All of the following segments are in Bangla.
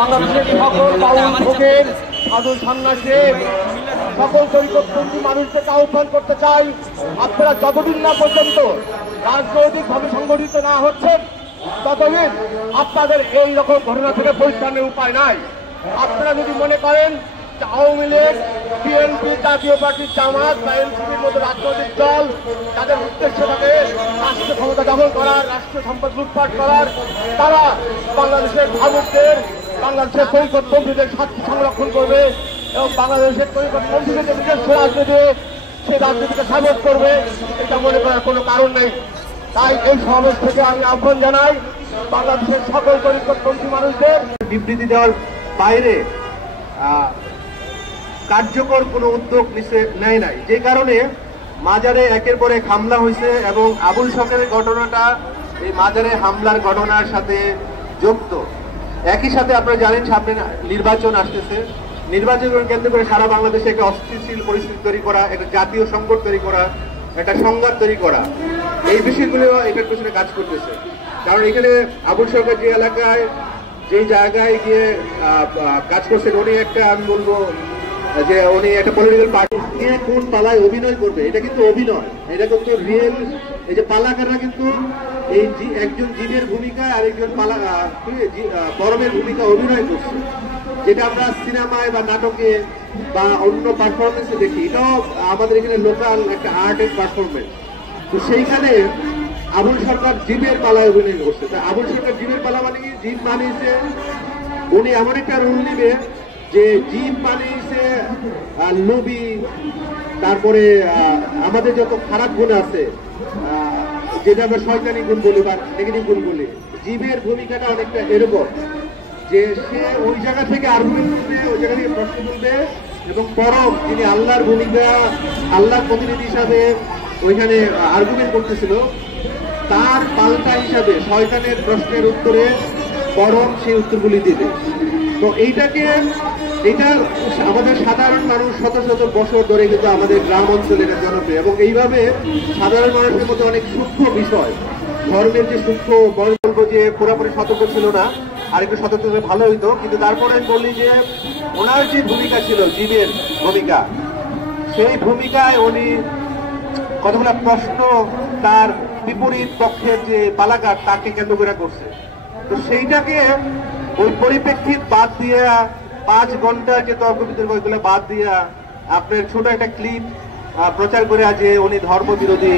বাংলাদেশের সকল বাউল ভোগের সাধু সন্ন্যাসীর সকল তরিকতপন্থী মানুষদেরকে আহ্বান করতে চাই, আপনারা যতদিন না পর্যন্ত রাজনৈতিকভাবে সংগঠিত না হচ্ছেন ততদিন আপনাদের এই রকম ঘটনা থেকে পরিত্রাণের উপায় নাই। আপনারা যদি মনে করেন আওয়ামী লীগ, বিএনপি, জাতীয় পার্টি, জামাত বা এনসিপির মতো রাজনৈতিক দল তাদের উদ্দেশ্য থাকে রাষ্ট্র ক্ষমতা দখল করার, রাষ্ট্রীয় সম্পদ লুটপাট করার, তারা বাংলাদেশের ভাবুকদের, বাংলাদেশের তরিকতপন্থীদের স্বার্থ সংরক্ষণ করবে এবং বাংলাদেশের তরিকতপন্থীদের যে নিজস্ব রাজনীতি সেই রাজনীতিকে সাপোর্ট করবে, এটা মনে করার কোনো কারণ নেই। তাই এই সমাবেশ থেকে আমি আহ্বান জানাই বাংলাদেশের সকল তরিকতপন্থী মানুষদের বিবৃতি দেওয়ার বাইরে কার্যকর কোনো উদ্যোগ নেয় নাই, যে কারণে মাজারে একের পর এক হামলা হয়েছে এবং আবুল শখের ঘটনাটা এই মাজারে হামলার ঘটনার সাথে যুক্ত। একই সাথে আপনারা জানেন সামনে নির্বাচন আসতেছে, নির্বাচন কেন্দ্র করে সারা বাংলাদেশে একটা অস্থিতিশীল পরিস্থিতি তৈরি করা, একটা জাতীয় সংকট তৈরি করা, একটা সংঘাত তৈরি করা, এই বিষয়গুলো এটার পেছনে কাজ করতেছে। কারণ এখানে আবুল শখের যে এলাকায় যে জায়গায় গিয়ে কাজ করছেন উনি একটা, আমি বলবো যে উনি একটা পলিটিক্যাল পার্টি নিয়ে কোন পালায় অভিনয় করবে, এটা কিন্তু অভিনয়, এটা কিন্তু রিয়েল। এই যে পালাকাররা কিন্তু এই একজন জিনের ভূমিকায় আরেকজন বরমের ভূমিকা অভিনয় করছে, যেটা আমরা সিনেমায় বা নাটকে বা অন্য পারফরমেন্সে দেখি। এটাও আমাদের এখানে লোকাল একটা আর্টের পারফরমেন্স। তো সেইখানে আবুল সরকার জিনের পালায় অভিনয় করছে। আবুল সরকার জিনের পালা মানে কি, জিন বানিয়েছে উনি এমন একটা রুল নিবে যে জিন বানিয়েছে লোভী, তারপরে আমাদের যত খারাপ গুণ আছে যেটা আমরা শয়তানি গুণ বলি বা নেগেটিভ গুণ বলি, জীবের ভূমিকাটা অনেকটা এরকম যে সে ওই জায়গা থেকে আর্গুমেন্ট করবে, ওই জায়গা থেকে প্রশ্ন তুলবে এবং পরম যিনি আল্লাহর ভূমিকা, আল্লাহর প্রতিনিধি হিসাবে ওইখানে আর্গুমেন্ট করতেছিল, তার পাল্টা হিসাবে শয়তানের প্রশ্নের উত্তরে পরম সেই উত্তরগুলি দিবে। তো এটা আমাদের সাধারণ মানুষ শত শত বছর ধরে কিন্তু আমাদের গ্রাম অঞ্চলে এটা জনপ্রিয় এবং এইভাবে সাধারণ মানুষের মধ্যে অনেক সূক্ষ্ম বিষয়, ধর্মের যে সূক্ষ্ম, বলবো যে পুরোপুরি সতর্ক ছিল না, আর একটু সতর্ক হলে ভালো হইতো, কিন্তু তারপরে আমি বললি যে ওনার যে ভূমিকা ছিল জীবের ভূমিকা, সেই ভূমিকায় উনি কতগুলো প্রশ্ন তার বিপরীত পক্ষের যে পালাকার তাকে কেন্দ্র করে করছে। তো সেইটাকে ওই পরিপ্রেক্ষিত বাদ দিয়ে 5 ঘন্টার যে তর্ক বিতর্ক ওইগুলো বাদ দিয়া আপনার ছোট একটা ক্লিপ প্রচার করে যে উনি ধর্ম বিরোধী,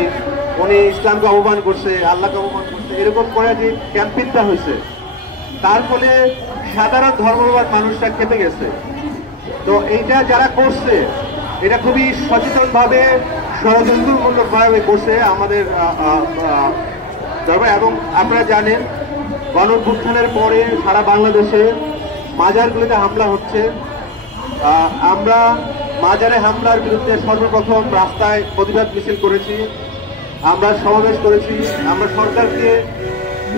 উনি ইসলামকে অপমান করছে, আল্লাহকে অপমান করছে, এরকম করে যে ক্যাম্পেইনটা হয়েছে, তার ফলে সাধারণ ধর্মবাদ মানুষরা খেপে গেছে। তো এইটা যারা করছে এটা খুবই সচেতন ভাবে ষড়যন্ত্রমূলক ভাবে করছে আমাদের ধর্ম। এবং আপনারা জানেন গণঅভ্যুত্থানের পরে সারা বাংলাদেশে মাজারগুলিতে হামলা হচ্ছে। আমরা মাজারে হামলার বিরুদ্ধে সর্বপ্রথম রাস্তায় প্রতিবাদ মিছিল করেছি, আমরা সমাবেশ করেছি, আমরা সরকারকে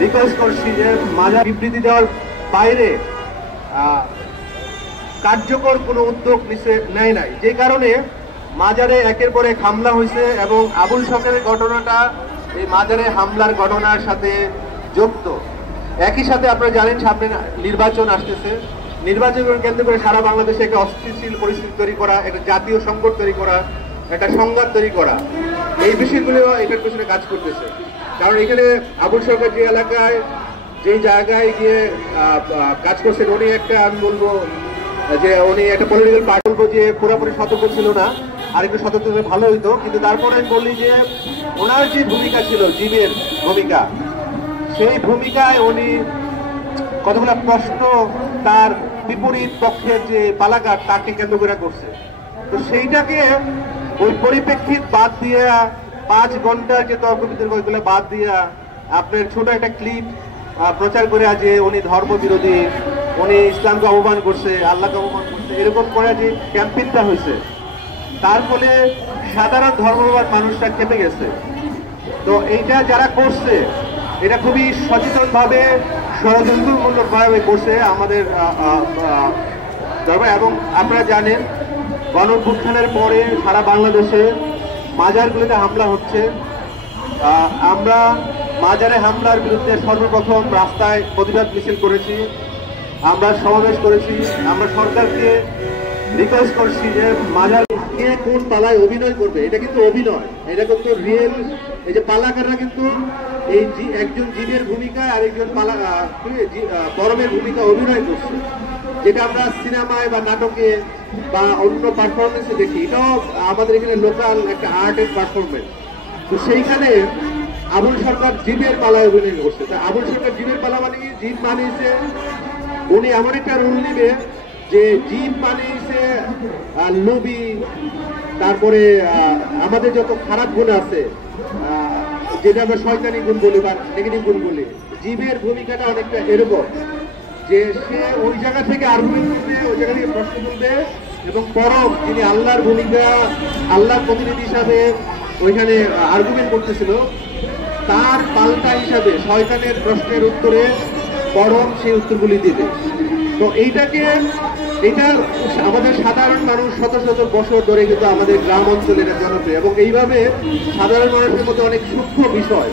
রিকোয়েস্ট করছি যে মাজার বিবৃতি দেওয়ার বাইরে কার্যকর কোনো উদ্যোগ নেয় নাই, যে কারণে মাজারে একের পর এক হামলা হয়েছে এবং আবুল শখের ঘটনাটা এই মাজারে হামলার ঘটনার সাথে যুক্ত। একই সাথে আপনারা জানেন সামনে নির্বাচন আসতেছে, নির্বাচন কেন্দ্র করে সারা বাংলাদেশে একটা অস্থিতিশীল পরিস্থিতি তৈরি করা, একটা জাতীয় সংকট তৈরি করা, একটা সংঘাত তৈরি করা, এই বিষয়গুলো এটার পেছনে কাজ করতেছে। কারণ এখানে আবুল সরকার যে এলাকায় যে জায়গায় গিয়ে কাজ করছেন উনি একটা, আমি বলবো যে উনি একটা পলিটিক্যাল পার্টি, বলবো যে পুরোপুরি সতর্ক ছিল না, আর একটু সতর্ক হলে ভালো হইতো, কিন্তু তারপরে আমি বললি যে ওনার যে ভূমিকা ছিল জীবের ভূমিকা, সেই ভূমিকায় উনি কতগুলো প্রশ্ন তার বিপরীত পক্ষের যে পালাকার তাকে কেন্দ্র করে করছে। তো সেইটাকে ওই পরিপ্রেক্ষিত বাদ দিয়ে 5 ঘন্টার যে তর্ক বিতর্ক ওইগুলো বাদ দিয়া আপনার ছোট একটা ক্লিপ প্রচার করে যে উনি ধর্ম বিরোধী, উনি ইসলামকে অপমান করছে, আল্লাহকে অপমান করছে, এরকম করে যে ক্যাম্পেইনটা হয়েছে, তার ফলে সাধারণ ধর্মবাদ মানুষরা খেপে গেছে। তো এইটা যারা করছে এটা খুবই সচেতন ভাবে ষড়যন্ত্রমূলক ভাবে করছে আমাদের ধর্ম। এবং আপনারা জানেন গণঅভ্যুত্থানের পরে সারা বাংলাদেশে মাজারগুলিতে হামলা হচ্ছে। আমরা মাজারে হামলার বিরুদ্ধে সর্বপ্রথম রাস্তায় প্রতিবাদ মিছিল করেছি, আমরা সমাবেশ করেছি। আমরা সরকারকে রিকোয়েস্ট করছি যে মাজার কে কোন পালায় অভিনয় করবে, এটা কিন্তু অভিনয়, এটা কিন্তু রিয়েল। এই যে পালাকাররা কিন্তু এই একজন জীবের ভূমিকায় আরেকজন বরমের ভূমিকা অভিনয় করছে, যেটা আমরা সিনেমায় বা নাটকে বা অন্য পারফরমেন্সে দেখি। এটাও আমাদের এখানে লোকাল একটা আর্টের পারফরমেন্স। তো সেইখানে আবুল সরকার জীবের পালায় অভিনয় করছে। তা আবুল সরকার জীবের পালা মানে কি? জীব মানিয়েছে, উনি এমন একটা রুল নিবে যে জীব মানিয়েছে লোভী, তারপরে আমাদের যত খারাপ গুণ আছে, যেটা আমরা শয়তানি গুণ বলি বা নেগেটিভ গুণ বলি, জীবের ভূমিকাটা অনেকটা এরকম যে সে ওই জায়গা থেকে আর্গুমেন্ট করবে, ওই জায়গা থেকে প্রশ্ন তুলবে, এবং পরম যিনি আল্লাহর ভূমিকা, আল্লাহর প্রতিনিধি হিসাবে ওইখানে আর্গুমেন্ট করতেছিল, তার পাল্টা হিসাবে শয়তানের প্রশ্নের উত্তরে পরম সেই উত্তরগুলি দিবে। তো এটা আমাদের সাধারণ মানুষ শত শত বছর ধরে কিন্তু আমাদের গ্রাম অঞ্চলে এটা জনপ্রিয়, এবং এইভাবে সাধারণ মানুষের মধ্যে অনেক সূক্ষ্ম বিষয়